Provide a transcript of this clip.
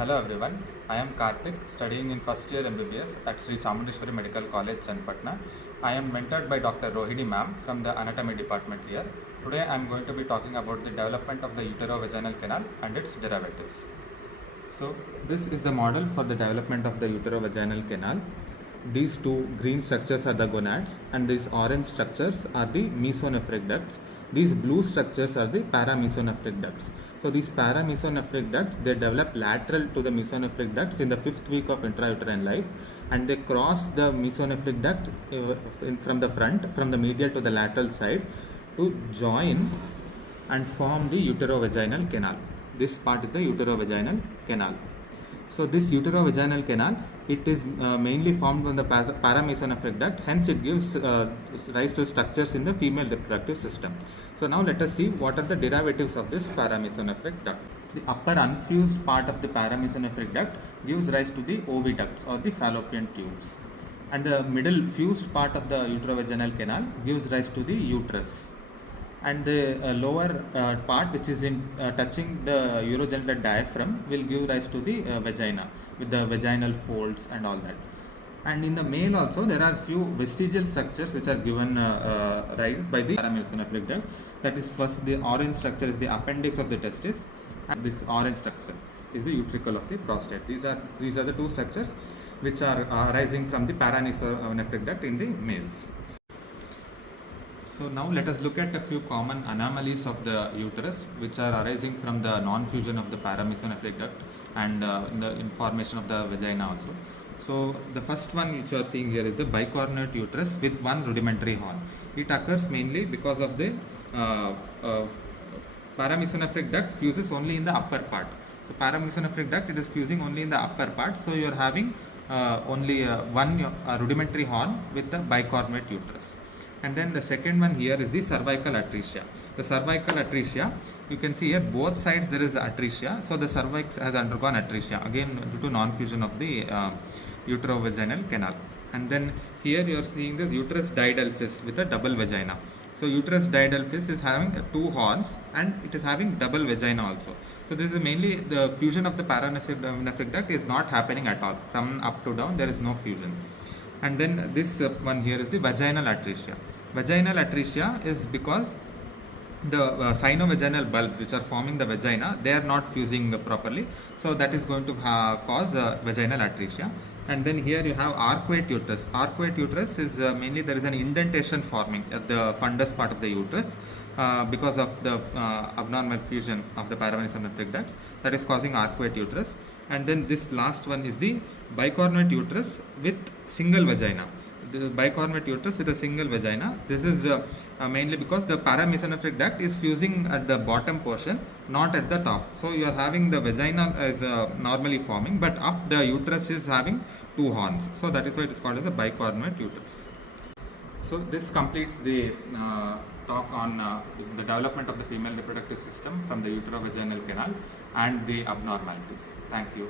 Hello everyone, I am Karthik, studying in first year MBBS at Sri Chamundeshwari Medical College, Chenapatna. I am mentored by Dr. Rohini ma'am from the anatomy department here. Today I am going to be talking about the development of the uterovaginal canal and its derivatives. So this is the model for the development of the uterovaginal canal. These two green structures are the gonads and these orange structures are the mesonephric ducts. These blue structures are the paramesonephric ducts. So these paramesonephric ducts, they develop lateral to the mesonephric ducts in the 5th week of intrauterine life, and they cross the mesonephric duct from the front, from the medial to the lateral side, to join and form the uterovaginal canal. This part is the uterovaginal canal. So this uterovaginal canal, it is mainly formed on the paramesonephric duct, hence it gives rise to structures in the female reproductive system. So now let us see what are the derivatives of this paramesonephric duct. The upper unfused part of the paramesonephric duct gives rise to the oviducts or the fallopian tubes, and the middle fused part of the uterovaginal canal gives rise to the uterus, and the lower part, which is in touching the urogenital diaphragm, will give rise to the vagina with the vaginal folds and all that. And in the male also there are few vestigial structures which are given rise by the paramesonephric duct. That is, first, the orange structure is the appendix of the testis, and this orange structure is the utricle of the prostate. These are the two structures which are arising from the paramesonephric duct in the males. So now let us look at a few common anomalies of the uterus which are arising from the non-fusion of the paramesonephric duct and the formation of the vagina also. So the first one which you are seeing here is the bicornuate uterus with one rudimentary horn. It occurs mainly because of the paramesonephric duct fuses only in the upper part. So paramesonephric duct, it is fusing only in the upper part, so you are having only one rudimentary horn with the bicornuate uterus. And then the second one here is the cervical atresia. The cervical atresia, you can see here both sides there is atresia, so the cervix has undergone atresia, again due to non-fusion of the uterovaginal canal. And then here you are seeing this uterus diadelphys with a double vagina. So uterus diadelphys is having two horns and it is having double vagina also. So this is mainly the fusion of the paramesonephric duct is not happening at all. From up to down there is no fusion. And then this one here is the vaginal atresia. Vaginal atresia is because the sinovaginal bulbs which are forming the vagina, they are not fusing properly, so that is going to cause vaginal atresia. And then here you have arcuate uterus. Arcuate uterus is mainly there is an indentation forming at the fundus part of the uterus because of the abnormal fusion of the paramesonephric ducts, that is causing arcuate uterus. And then this last one is the bicornuate uterus with single vagina. The bicornuate uterus with a single vagina. This is mainly because the paramesonephric duct is fusing at the bottom portion, not at the top. So you are having the vagina as normally forming, but up the uterus is having two horns. So that is why it is called as a bicornuate uterus. So this completes the talk on the development of the female reproductive system from the uterovaginal canal and the abnormalities. Thank you.